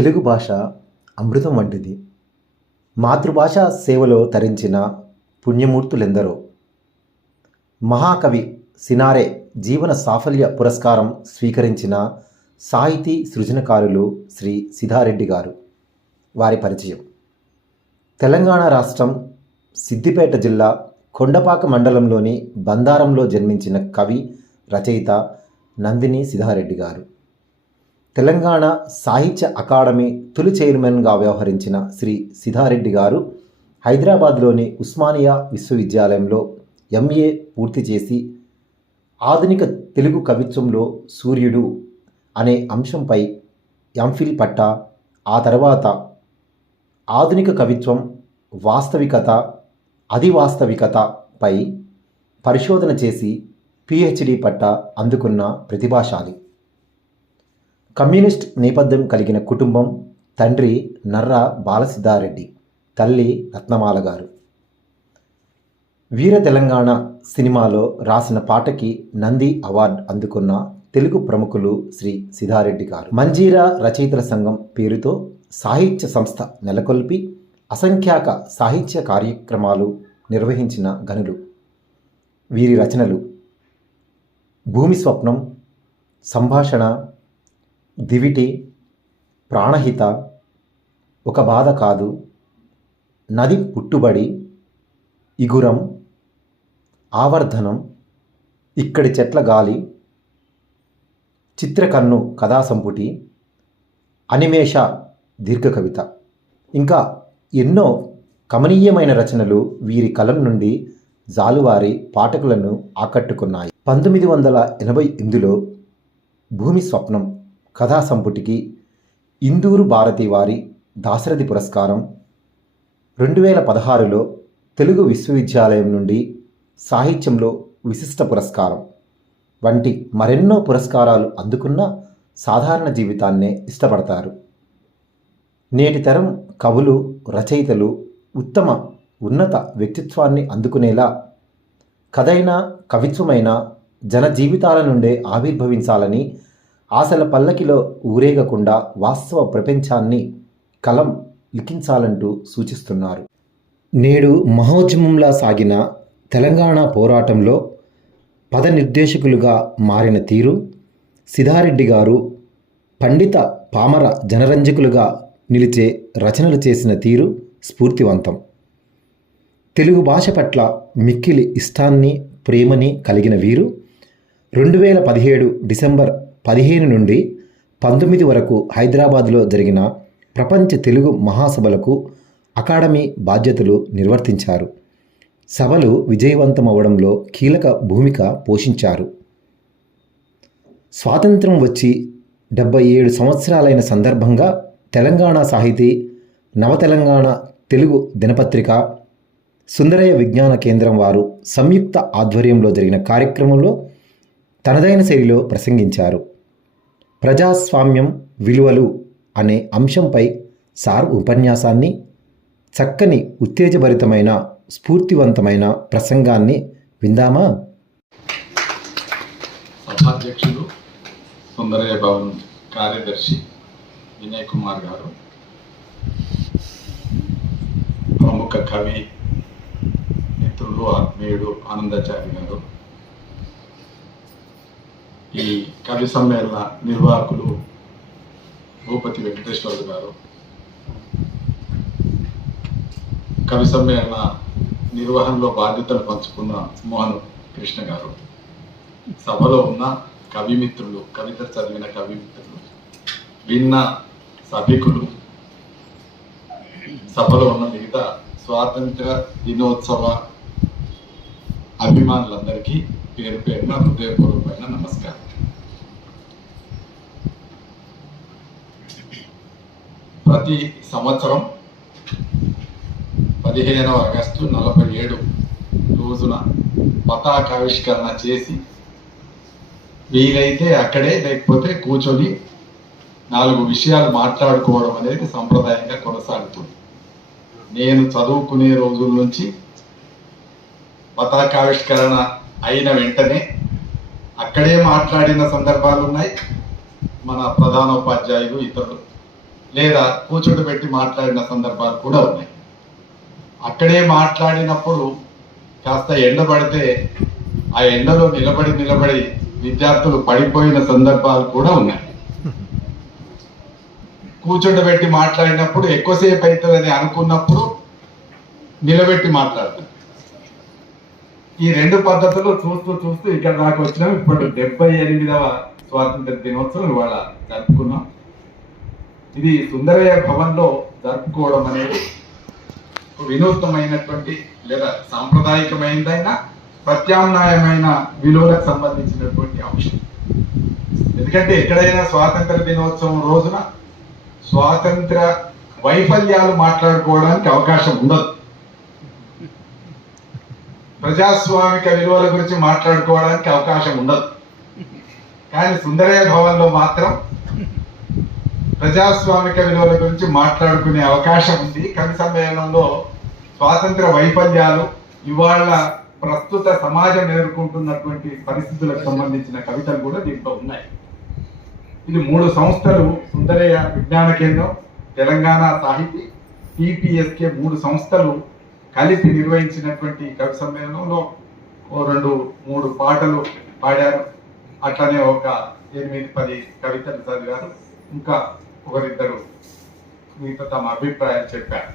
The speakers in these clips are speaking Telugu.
తెలుగు భాష అమృతం వంటిది. మాతృభాష సేవలో తరించిన పుణ్యమూర్తులెందరో. మహాకవి సినారె జీవన సాఫల్య పురస్కారం స్వీకరించిన సాహితీ సృజనకారులు శ్రీ సిద్ధారెడ్డి గారు. వారి పరిచయం. తెలంగాణ రాష్ట్రం సిద్దిపేట జిల్లా కొండపాక మండలంలోని బందారంలో జన్మించిన కవి, రచయిత నందిని సిద్ధారెడ్డి గారు. తెలంగాణ సాహిత్య అకాడమీ తొలి చైర్మన్గా వ్యవహరించిన శ్రీ సిద్ధారెడ్డి గారు హైదరాబాద్లోని ఉస్మానియా విశ్వవిద్యాలయంలో ఎంఏ పూర్తి చేసి ఆధునిక తెలుగు కవిత్వంలో సూర్యుడు అనే అంశంపై ఎంఫిల్ పట్టా, ఆ తర్వాత ఆధునిక కవిత్వం, వాస్తవికత, అధివాస్తవికతపై పరిశోధన చేసి పిహెచ్డి పట్టా అందుకున్న ప్రతిభాశాలి. కమ్యూనిస్ట్ నేపథ్యం కలిగిన కుటుంబం. తండ్రి నర్ర బాలసిద్ధారెడ్డి, తల్లి రత్నమాల గారు. వీర తెలంగాణ సినిమాలో రాసిన పాటకి నంది అవార్డు అందుకున్న తెలుగు ప్రముఖులు శ్రీ సిద్ధారెడ్డి గారు. మంజీరా రచయితల సంఘం పేరుతో సాహిత్య సంస్థ నెలకొల్పి అసంఖ్యాక సాహిత్య కార్యక్రమాలు నిర్వహించిన ఘనులు. వీరి రచనలు: భూమి స్వప్నం, సంభాషణ, దివిటి, ప్రాణహిత, ఒక బాధ కాదు, నది పుట్టుబడి, ఇగురం, ఆవర్ధనం, ఇక్కడి చెట్ల గాలి, చిత్రకన్ను కథా సంపుటి, అనిమేష దీర్ఘ కవిత, ఇంకా ఎన్నో కమనీయమైన రచనలు వీరి కలం నుండి జాలువారి పాఠకులను ఆకట్టుకున్నాయి. 1988లో భూమి స్వప్నం కథా సంపుటికి ఇందూరు భారతి వారి దాశరథి పురస్కారం, 2016లో తెలుగు విశ్వవిద్యాలయం నుండి సాహిత్యంలో విశిష్ట పురస్కారం వంటి మరెన్నో పురస్కారాలు అందుకున్న సాధారణ జీవితాన్నే ఇష్టపడతారు. నేటి తరం కవులు, రచయితలు ఉత్తమ ఉన్నత వ్యక్తిత్వాన్ని అందుకునేలా కథైన, కవిత్వమైన జన జీవితాల నుండే ఆవిర్భవించాలని, ఆశల పల్లకిలో ఊరేగకుండా వాస్తవ ప్రపంచాన్ని కలం లిఖించాలంటూ సూచిస్తున్నారు. నేడు మహోద్యమంలా సాగిన తెలంగాణ పోరాటంలో పదనిర్దేశకులుగా మారిన తీరు, సిద్ధారెడ్డి గారు పండిత పామర జనరంజకులుగా నిలిచే రచనలు చేసిన తీరు స్ఫూర్తివంతం. తెలుగు భాష పట్ల మిక్కిలి ఇష్టాన్ని, ప్రేమని కలిగిన వీరు 2017 డిసెంబర్ 15 నుండి 19 వరకు హైదరాబాద్లో జరిగిన ప్రపంచ తెలుగు మహాసభలకు అకాడమీ బాధ్యతలు నిర్వర్తించారు. సభలు విజయవంతమవడంలో కీలక భూమిక పోషించారు. స్వాతంత్రం వచ్చి 77 సంవత్సరాలైన సందర్భంగా తెలంగాణ సాహితీ, నవతెలంగాణ తెలుగు దినపత్రిక, సుందరయ్య విజ్ఞాన కేంద్రం వారు సంయుక్త ఆధ్వర్యంలో జరిగిన కార్యక్రమంలో తనదైన శైలిలో ప్రసంగించారు. ప్రజాస్వామ్యం విలువలు అనే అంశంపై సార్ ఉపన్యాసాన్ని, చక్కని ఉత్తేజభరితమైన స్ఫూర్తివంతమైన ప్రసంగాన్ని విందామా? సభాధ్యక్షులు, సుందరయ్య భవన్ కార్యదర్శి వినయ్ కుమార్ గారు, ప్రముఖ కవి మిత్రులు, ఆత్మీయుడు ఆనందాచారి గారు, ఈ కవి సమ్మేళన నిర్వాహకులు భూపతి వెంకటేశ్వర్లు గారు, కవి సమ్మేళన నిర్వహణలో బాధ్యతలు పంచుకున్న మోహన్ కృష్ణ గారు, సభలో ఉన్న కవి మిత్రులు, కవిత చదివిన కవి మిత్రులు, విన్న సభికులు, సభలో ఉన్న మిగతా స్వాతంత్ర దినోత్సవ అభిమానులందరికీ పేరు పేరున హృదయపూర్వకమైన నమస్కారం. ప్రతి సంవత్సరం 15వ ఆగస్టు 47 రోజున పతాకావిష్కరణ చేసి వీలైతే అక్కడే, లేకపోతే కూర్చొని 4 విషయాలు మాట్లాడుకోవడం అనేది సంప్రదాయంగా కొనసాగుతుంది. నేను చదువుకునే రోజుల నుంచి పతాకావిష్కరణ అయిన వెంటనే అక్కడే మాట్లాడిన సందర్భాలు ఉన్నాయి. మన ప్రధానోపాధ్యాయులు, ఇతరులు లేదా కూర్చోబెట్టి మాట్లాడిన సందర్భాలు కూడా ఉన్నాయి. అక్కడే మాట్లాడినప్పుడు కాస్త ఎండ పడితే ఆ ఎండలో నిలబడి విద్యార్థులు పడిపోయిన సందర్భాలు కూడా ఉన్నాయి. కూర్చోబెట్టి మాట్లాడినప్పుడు ఎక్కువసేపు అవుతుందని అనుకున్నప్పుడు నిలబెట్టి మాట్లాడతారు. ఈ రెండు పద్ధతులు చూస్తూ ఇక్కడ దాకా వచ్చినాం. ఇప్పుడు 78వ స్వాతంత్ర దినోత్సవం ఇవాళ జరుపుకున్నాం. ఇది సుందరయ్య భవన్లో జరుపుకోవడం అనేది వినూత్నమైనటువంటి లేదా సాంప్రదాయకమైనదైనా ప్రత్యామ్నాయమైన విలువలకు సంబంధించినటువంటి అంశం. ఎందుకంటే ఎక్కడైనా స్వాతంత్ర దినోత్సవం రోజున స్వాతంత్ర వైఫల్యాలు మాట్లాడుకోవడానికి అవకాశం ఉండదు. ప్రజాస్వామిక విలువల గురించి మాట్లాడుకోవడానికి అవకాశం ఉండదు. కానీ సుందరయ్య భవన్లో మాత్రం ప్రజాస్వామిక విలువల గురించి మాట్లాడుకునే అవకాశం ఉంది. కవి సమ్మేళనంలో స్వాతంత్ర వైఫల్యాలు, ఇవాళ ప్రస్తుత సమాజం ఎదుర్కొంటున్నటువంటి పరిస్థితులకు సంబంధించిన కవితలు కూడా దీంట్లో ఉన్నాయి. ఇది 3 సంస్థలు, సుందరయ్య విజ్ఞాన కేంద్రం, తెలంగాణ సాహితీ, టీపీఎస్కే 3 సంస్థలు కలిపి నిర్వహించినటువంటి కవి సమ్మేళనంలో 2-3 పాటలు పాడారు. అట్లనే ఒక 8-10 కవితలు చదివారు. ఇంకా 1-2 మీతో తమ అభిప్రాయాలు చెప్పారు.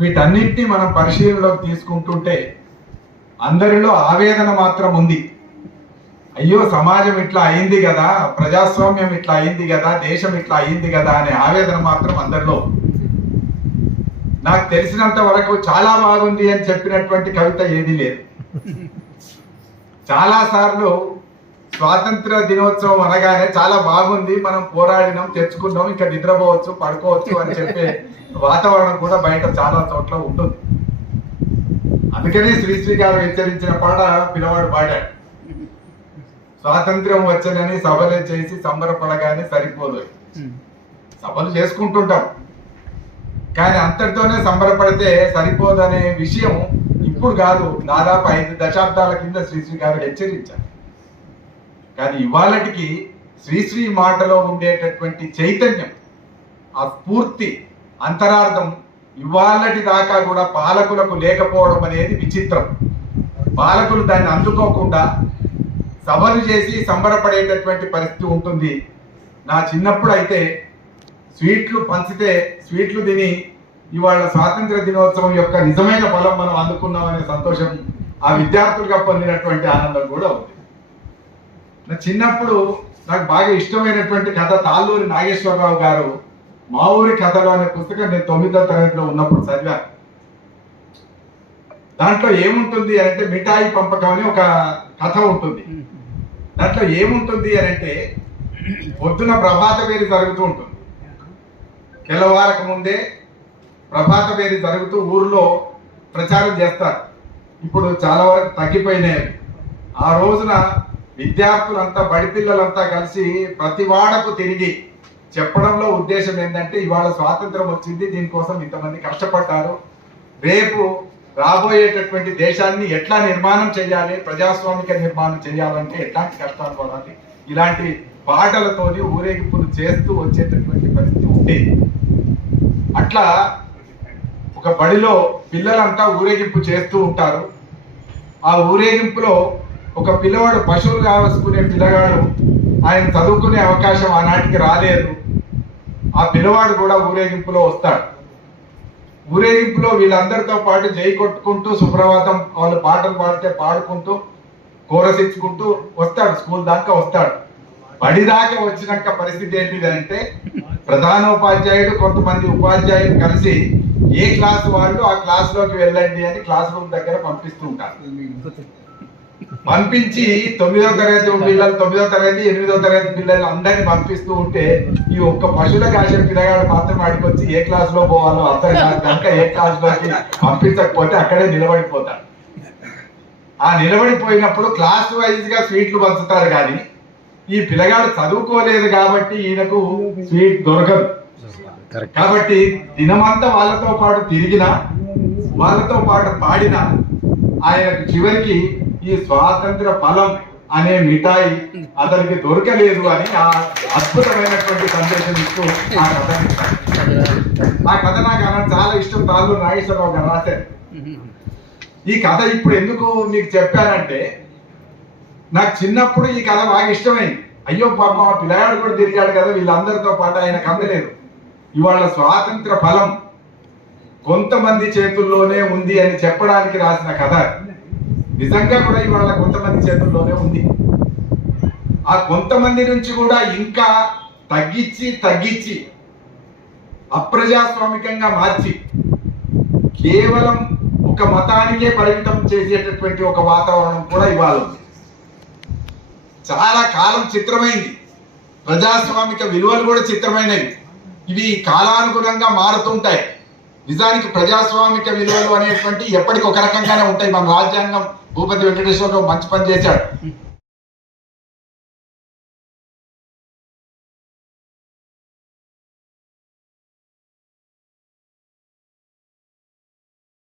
వీటన్నిటినీ మనం పరిశీలనలోకి తీసుకుంటుంటే అందరిలో ఆవేదన మాత్రం ఉంది. అయ్యో సమాజం ఇట్లా అయింది కదా, ప్రజాస్వామ్యం ఇట్లా అయింది కదా, దేశం ఇట్లా అయింది కదా అనే ఆవేదన మాత్రం అందరిలో. నాకు తెలిసినంత వరకు చాలా బాగుంది అని చెప్పినటువంటి కవిత ఏదీ లేదు. చాలా సార్లు స్వాతంత్ర దినోత్సవం అనగానే చాలా బాగుంది, మనం పోరాడినాం, తెచ్చుకున్నాం, ఇంకా నిద్రపోవచ్చు, పడుకోవచ్చు అని చెప్పే వాతావరణం కూడా బయట చాలా చోట్ల ఉంటుంది. అందుకనే శ్రీశ్రీ గారు హెచ్చరించిన పాట పిల్లవాడు పాడాడు. స్వాతంత్ర్యం వచ్చనని సభలే చేసి సంబరపడగానే సరిపోదు. సభలు చేసుకుంటుంటాం, కానీ అంతటితోనే సంబరపడితే సరిపోదనే విషయం ఇప్పుడు కాదు, దాదాపు 5 దశాబ్దాల కింద శ్రీశ్రీ గారు హెచ్చరించారు. కానీ ఇవాళటికి శ్రీశ్రీ మాటలో ఉండేటటువంటి చైతన్యం, ఆ స్ఫూర్తి, అంతరార్థం ఇవాళటి దాకా కూడా పాలకులకు లేకపోవడం అనేది విచిత్రం. పాలకులు దాన్ని అందుకోకుండా సభలు చేసి సంబరపడేటటువంటి పరిస్థితి ఉంటుంది. నా చిన్నప్పుడు అయితే స్వీట్లు పంచితే స్వీట్లు తిని ఇవాళ స్వాతంత్ర దినోత్సవం యొక్క నిజమైన ఫలం మనం అందుకున్నామనే సంతోషం ఆ విద్యార్థులుగా పొందినటువంటి ఆనందం కూడా ఉంది. నా చిన్నప్పుడు నాకు బాగా ఇష్టమైనటువంటి కథ తాళ్ళూరి నాగేశ్వరరావు గారు మా ఊరి కథలు అనే పుస్తకం నేను 9వ తరగతిలో ఉన్నప్పుడు చదివాను. దాంట్లో ఏముంటుంది అంటే మిఠాయి పంపకం అని ఒక కథ ఉంటుంది. దాంట్లో ఏముంటుంది అంటే పొద్దున ప్రభాత వేరి జరుగుతూ ఉంటుంది. తెల్లవారక ముందే ప్రభాత వేరి జరుగుతూ ఊర్లో ప్రచారం చేస్తారు. ఇప్పుడు చాలా వరకు తగ్గిపోయినాయి. ఆ రోజున విద్యార్థులంతా, బడి పిల్లలంతా కలిసి ప్రతి వాడకు తిరిగి చెప్పడంలో ఉద్దేశం ఏంటంటే ఇవాళ స్వాతంత్రం వచ్చింది, దీనికోసం ఇంతమంది కష్టపడ్డారు, రేపు రాబోయేటటువంటి దేశాన్ని ఎట్లా నిర్మాణం చేయాలి, ప్రజాస్వామిక నిర్మాణం చేయాలంటే ఎట్లాంటి కష్టాలు పడాలి, ఇలాంటి పాటలతోని ఊరేగింపులు చేస్తూ వచ్చేటటువంటి పరిస్థితి ఉండేది. అట్లా ఒక బడిలో పిల్లలంతా ఊరేగింపు చేస్తూ ఉంటారు. ఆ ఊరేగింపులో ఒక పిల్లవాడు పశువులు కావసుకునే పిల్లగాడు, ఆయన చదువుకునే అవకాశం ఆనాటికి రాలేదు. ఆ పిల్లవాడు కూడా ఊరేగింపులో వస్తాడు. ఊరేగింపులో వీళ్ళందరితో పాటు జై కొట్టుకుంటూ సుప్రభాతం వాళ్ళు పాటలు పాడితే పాడుకుంటూ కోరసించుకుంటూ వస్తాడు, స్కూల్ దాకా వస్తాడు. బడి దాకా వచ్చినాక పరిస్థితి ఏంటిదంటే ప్రధానోపాధ్యాయుడు కొంతమంది ఉపాధ్యాయులు కలిసి ఏ క్లాస్ వాళ్ళు ఆ క్లాసులోకి వెళ్ళండి అని క్లాస్ రూమ్ దగ్గర పంపిస్తూ ఉంటారు. పంపించి 9వ తరగతి పిల్లలు, 9వ తరగతి 8వ తరగతి పిల్లలు అందరినీ పంపిస్తూ ఉంటే ఈ ఒక్క పశువుల కాసిన పిల్లగాడు మాత్రం వాడికి వచ్చి ఏ క్లాస్ లో పోవాలో అర్థం కాదు కనుక ఏ క్లాస్ లోకి పంపించకపోతే అక్కడే నిలబడిపోతాడు. ఆ నిలబడిపోయినప్పుడు క్లాస్ వైజ్ గా స్వీట్లు పంచుతారు, కానీ ఈ పిల్లగాడు చదువుకోలేదు కాబట్టి ఈయనకు స్వీట్ దొరకదు. కాబట్టి దినమంతా వాళ్ళతో పాటు తిరిగినా, వాళ్ళతో పాటు పాడినా ఆయనకు చివరికి ఈ స్వాతంత్ర ఫలం అనే మిఠాయి అతనికి దొరకలేదు అని ఆ అద్భుతమైనటువంటి సందేశం ఇస్తూ ఆ కథని ఆ కథ నాకు అలా చాలా ఇష్టం. తాళ్ళు నాగేశ్వరరావు గారు రాశారు. ఈ కథ ఇప్పుడు ఎందుకు మీకు చెప్పానంటే, నాకు చిన్నప్పుడు ఈ కథ బాగా ఇష్టమైంది. అయ్యో పాప ఆ పిల్లగాడు కూడా తిరిగాడు కదా వీళ్ళందరితో పాటు, ఆయనకు అందలేదు. ఇవాళ స్వాతంత్ర ఫలం కొంతమంది చేతుల్లోనే ఉంది అని చెప్పడానికి రాసిన కథ. నిజంగా కూడా ఇవాళ కొంతమంది చేతుల్లోనే ఉంది. ఆ కొంతమంది నుంచి కూడా ఇంకా తగ్గించి అప్రజాస్వామికంగా మార్చి కేవలం ఒక మతానికే పరిమితం చేసేటటువంటి ఒక వాతావరణం కూడా ఇవాళ ఉంది. చాలా కాలం చిత్రమైంది. ప్రజాస్వామిక విలువలు కూడా చిత్రమైనవి. ఇవి కాలానుగుణంగా మారుతుంటాయి. నిజానికి ప్రజాస్వామిక విలువలు అనేటువంటి ఎప్పటికి ఒక రకంగానే ఉంటాయి. మన రాజ్యాంగం భూపతి వెంకటేశ్వరరావు మంచి పని చేశాడు.